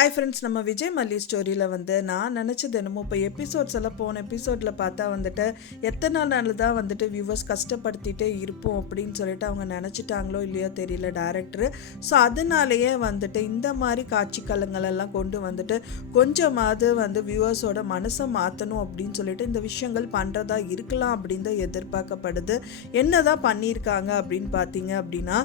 Hi friends, நம்ம விஜய் மல்லி ஸ்டோரியில் நான் நினச்சது என்னமோ இப்போ எபிசோட்ஸ் எல்லாம் போன எபிசோடில் பார்த்தா எத்தனை நாள் தான் வியூவர்ஸ் கஷ்டப்படுத்திட்டே இருப்போம் அப்படின்னு சொல்லிட்டு அவங்க நினச்சிட்டாங்களோ இல்லையோ தெரியல டேரக்டரு. ஸோ அதனாலேயே இந்த மாதிரி காட்சிக்களங்களெல்லாம் கொண்டு கொஞ்சமாவது வியூவர்ஸோட மனசை மாற்றணும் அப்படின்னு சொல்லிட்டு இந்த விஷயங்கள் பண்ணுறதா இருக்கலாம் அப்படின்னு தான் எதிர்பார்க்கப்படுது. என்ன தான் பண்ணியிருக்காங்க அப்படின்னு பார்த்தீங்க அப்படின்னா,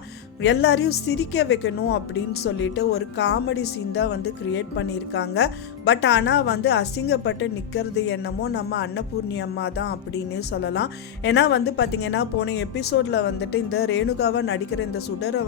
எல்லாரையும் சிரிக்க வைக்கணும் அப்படின்னு சொல்லிட்டு ஒரு காமெடி சீன் தான் கிரியேட் பண்ணியிருக்காங்க. பட் ஆனால் அசிங்கப்பட்டு நிற்கிறது என்னமோ நம்ம அன்னபூர்ணி அம்மா தான் அப்படின்னு சொல்லலாம். ஏன்னா பார்த்தீங்கன்னா போன எபிசோடில் இந்த ரேணுகாவை நடிக்கிற இந்த சுடரை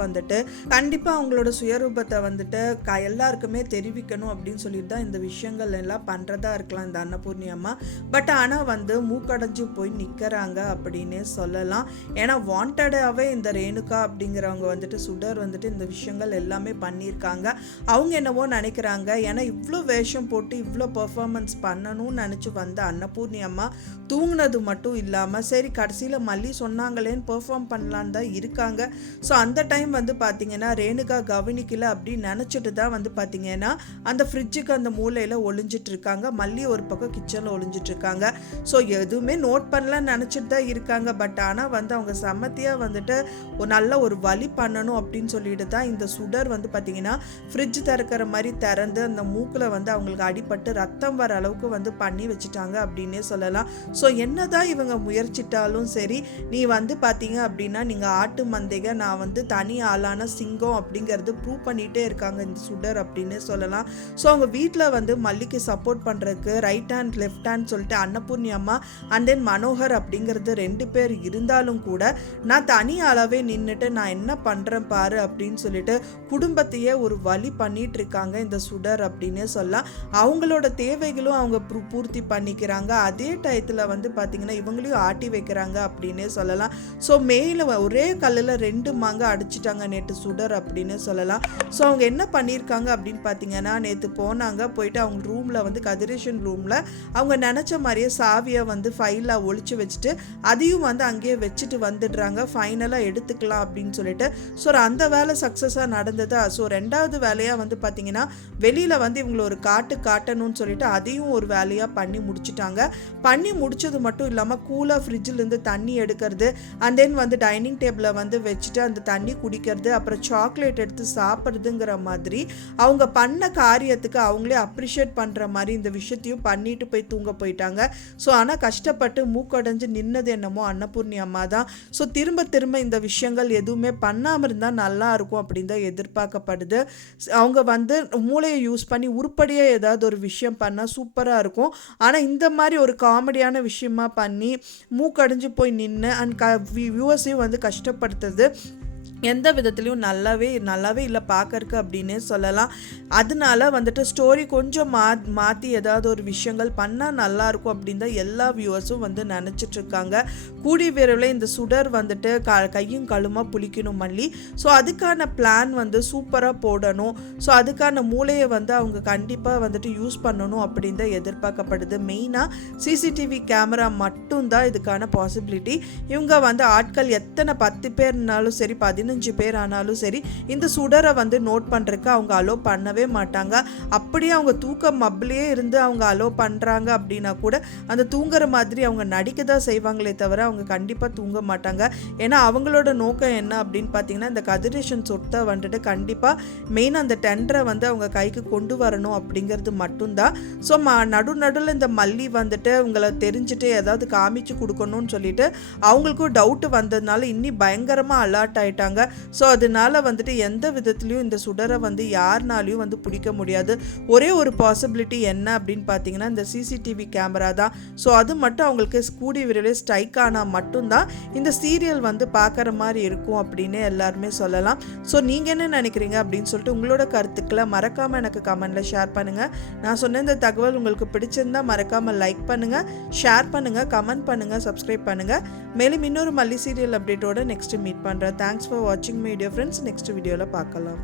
கண்டிப்பாக அவங்களோட சுயரூபத்தை எல்லாருக்குமே தெரிவிக்கணும் அப்படின்னு சொல்லிட்டு தான் இந்த விஷயங்கள் எல்லாம் பண்ணுறதா இருக்கலாம் இந்த அன்னபூர்ணி அம்மா. பட் ஆனால் மூக்கடைஞ்சு போய் நிற்கிறாங்க அப்படின்னே சொல்லலாம். ஏன்னா வாண்டடாகவே இந்த ரேணுகா அப்படிங்கிறவங்க சுடர் இந்த விஷயங்கள் எல்லாமே பண்ணியிருக்காங்க. அவங்க என்னவோ நினைக்கிறாங்க, ஏன்னா இவ்வளோ வேஷம் போட்டு இவ்வளோ பெர்ஃபார்மன்ஸ் பண்ணணும்னு நினச்சி வந்த அன்னபூர்ணி அம்மா தூங்கினது மட்டும் இல்லாமல் சரி கடைசியில் மல்லி சொன்னாங்களேன்னு பெர்ஃபார்ம் பண்ணலான்னு தான் இருக்காங்க. ஸோ அந்த டைம் பார்த்தீங்கன்னா ரேணுகா கவனிக்கல அப்படின்னு நினச்சிட்டு தான் பார்த்தீங்கன்னா அந்த ஃப்ரிட்ஜுக்கு அந்த மூலையில் ஒளிஞ்சிட்டு இருக்காங்க. மல்லி ஒரு பக்கம் கிச்சனில் ஒளிஞ்சிட்டு இருக்காங்க. ஸோ எதுவுமே நோட் பண்ணலான்னு நினச்சிட்டு தான் இருக்காங்க. பட் ஆனால் அவங்க சமத்தியாக ஒரு நல்ல ஒரு வழி பண்ணணும் அப்படின்னு சொல்லிட்டு தான் இந்த சுடர் பார்த்தீங்கன்னா ஃப்ரிட்ஜ் திறக்கிற மாதிரி திறந்து அந்த மூக்கில் அவங்களுக்கு அடிபட்டு ரத்தம் வர அளவுக்கு பண்ணி வச்சுட்டாங்க அப்படின்னே சொல்லலாம். ஸோ என்னதான் இவங்க முயற்சிட்டாலும் சரி, நீ பார்த்தீங்க அப்படின்னா நீங்கள் ஆட்டு மந்தைக, நான் தனி ஆளான சிங்கம் அப்படிங்கிறது ப்ரூவ் பண்ணிகிட்டே இருக்காங்க இந்த சுடர் அப்படின்னு சொல்லலாம். ஸோ அவங்க வீட்டில் மல்லிக்கு சப்போர்ட் பண்ணுறதுக்கு ரைட் ஹேண்ட் லெஃப்ட் ஹேண்ட் சொல்லிட்டு அன்னபூர்ணி அம்மா அண்ட் தென் மனோகர் அப்படிங்கிறது 2 பேர் இருந்தாலும் கூட நான் தனி ஆளாவே நின்றுட்டு நான் என்ன பண்ணுறேன் பாரு அப்படின்னு சொல்லிட்டு குடும்பத்தையே ஒரு வழி பண்ணிட்டு இருக்காங்க இந்த சுடர் அப்படின்னு சொல்லலாம். அவங்களோட தேவைகளும் அவங்க பூர்த்தி பண்ணிக்கிறாங்க. அதே டயத்தில் பார்த்தீங்கன்னா இவங்களையும் ஆட்டி வைக்கிறாங்க அப்படின்னே சொல்லலாம். ஸோ மேல ஒரே கல்லில் 2 மாங்க அடிச்சிட்டாங்க நேற்று சுடர் அப்படின்னு சொல்லலாம். ஸோ அவங்க என்ன பண்ணியிருக்காங்க அப்படின்னு பார்த்தீங்கன்னா, நேற்று போயிட்டு அவங்க ரூமில் கதிரேஷன் ரூமில் அவங்க நினச்ச மாதிரியே சாவியை ஃபைலில் ஒழிச்சு வச்சுட்டு அதையும் அங்கேயே வச்சுட்டு வந்துடுறாங்க. ஃபைனலாக எடுத்துக்கலாம் அப்படின்னு சொல்லிட்டு. ஸோ அந்த வேலை சக்ஸஸாக நடந்ததா. ஸோ 2வது வேலையாக பார்த்தீங்கன்னா வெளியில் இவங்களை ஒரு காட்டணும்னு சொல்லிட்டு அதையும் ஒரு வேலையாக பண்ணி முடிச்சுட்டாங்க. பண்ணி முடிச்சது மட்டும் இல்லாமல் கூலாக ஃப்ரிட்ஜிலேருந்து தண்ணி எடுக்கிறது அண்ட் தென் டைனிங் டேபிளில் வச்சுட்டு அந்த தண்ணி குடிக்கிறது, அப்புறம் சாக்லேட் எடுத்து சாப்பிட்றதுங்கிற மாதிரி அவங்க பண்ண காரியத்துக்கு அவங்களே அப்ரிஷியேட் பண்ணுற மாதிரி இந்த விஷயத்தையும் பண்ணிட்டு போய் தூங்க போயிட்டாங்க. ஸோ ஆனால் கஷ்டப்பட்டு மூக்கடைஞ்சு நின்னது என்னமோ அன்னபூர்ணி அம்மா தான். ஸோ திரும்ப இந்த விஷயங்கள் எதுவுமே பண்ணாமல் இருந்தால் நல்லா இருக்கும் அப்படின்னு தான் எதிர்பார்க்கப்படுது. அவங்க மூளையை யூஸ் பண்ணி உருப்படியாக ஏதாவது ஒரு விஷயம் பண்ணால் சூப்பராக இருக்கும். ஆனால் இந்த மாதிரி ஒரு காமெடியான விஷயமா பண்ணி மூக்கடைஞ்சு போய் நின்று அண்ட் வியூவர்ஸையும் கஷ்டப்படுத்துறது எந்த விதத்துலையும் நல்லாவே இல்லை பார்க்கறக்கு அப்படின்னே சொல்லலாம். அதனால ஸ்டோரி கொஞ்சம் மாற்றி ஏதாவது ஒரு விஷயங்கள் பண்ணால் நல்லாயிருக்கும் அப்படின்னு தான் எல்லா வியூவர்ஸும் நினச்சிட்ருக்காங்க. கூடி விரைவில் இந்த சுடர் கையும் களுமாக புளிக்கணும் மல்லி. ஸோ அதுக்கான பிளான் சூப்பராக போடணும். ஸோ அதுக்கான மூளையை அவங்க கண்டிப்பாக யூஸ் பண்ணணும் அப்படின்னு தான் எதிர்பார்க்கப்படுது. மெயினாக சிசிடிவி கேமரா மட்டும்தான் இதுக்கான பாசிபிலிட்டி. இவங்க ஆட்கள் எத்தனை 10 பேர்னாலும் சரி 15 பேர் ஆனாலும் சரி இந்த சுடரை நோட் பண்ணுறதுக்கு அவங்க அலோ பண்ணவே மாட்டாங்க. அப்படியே அவங்க தூக்கம் மப்பிலே இருந்து அவங்க அலோ பண்ணுறாங்க அப்படின்னா கூட அந்த தூங்குற மாதிரி அவங்க நடிக்க தான் செய்வாங்களே தவிர அவங்க கண்டிப்பாக தூங்க மாட்டாங்க. ஏன்னா அவங்களோட நோக்கம் என்ன அப்படின்னு பார்த்தீங்கன்னா, இந்த கதிரேஷன் சொத்தை கண்டிப்பாக மெயினாக அந்த டெண்டரை அவங்க கைக்கு கொண்டு வரணும் அப்படிங்கிறது மட்டும்தான். ஸோ நடுவில் இந்த மல்லி உங்களை தெரிஞ்சுட்டு ஏதாவது காமிச்சு கொடுக்கணும்னு சொல்லிட்டு அவங்களுக்கும் டவுட்டு வந்ததுனால இன்னி பயங்கரமாக அலர்ட் ஆயிட்டாங்க. ஸோ அதனால எந்த விதத்துலையும் இந்த சுடரை யாருனாலையும் பிடிக்க முடியாது. ஒரே ஒரு பாசிபிலிட்டி என்ன அப்படின்னு பார்த்தீங்கன்னா, இந்த சிசிடிவி கேமரா தான். ஸோ அது மட்டும் அவங்களுக்கு கூடிய விரைவில் ஸ்ட்ரைக் ஆனால் மட்டும்தான் இந்த சீரியல் பார்க்குற மாதிரி இருக்கும் அப்படின்னு எல்லாருமே சொல்லலாம். ஸோ நீங்கள் என்ன நினைக்கிறீங்க அப்படின்னு சொல்லிட்டு உங்களோட கருத்துக்களை மறக்காமல் எனக்கு கமெண்டில் ஷேர் பண்ணுங்கள். நான் சொன்ன இந்த தகவல் உங்களுக்கு பிடிச்சிருந்தா மறக்காமல் லைக் பண்ணுங்கள், ஷேர் பண்ணுங்கள், கமெண்ட் பண்ணுங்கள், சப்ஸ்கிரைப் பண்ணுங்கள். மேலும் இன்னொரு மல்லி சீரியல் அப்டேட்டோட நெக்ஸ்ட் மீட் பண்ணுறேன். தேங்க்ஸ் ஃபார் வாட்சிங் மை டியர் ஃப்ரெண்ட்ஸ். நெக்ஸ்ட் வீடியோவில் பார்க்கலாம்.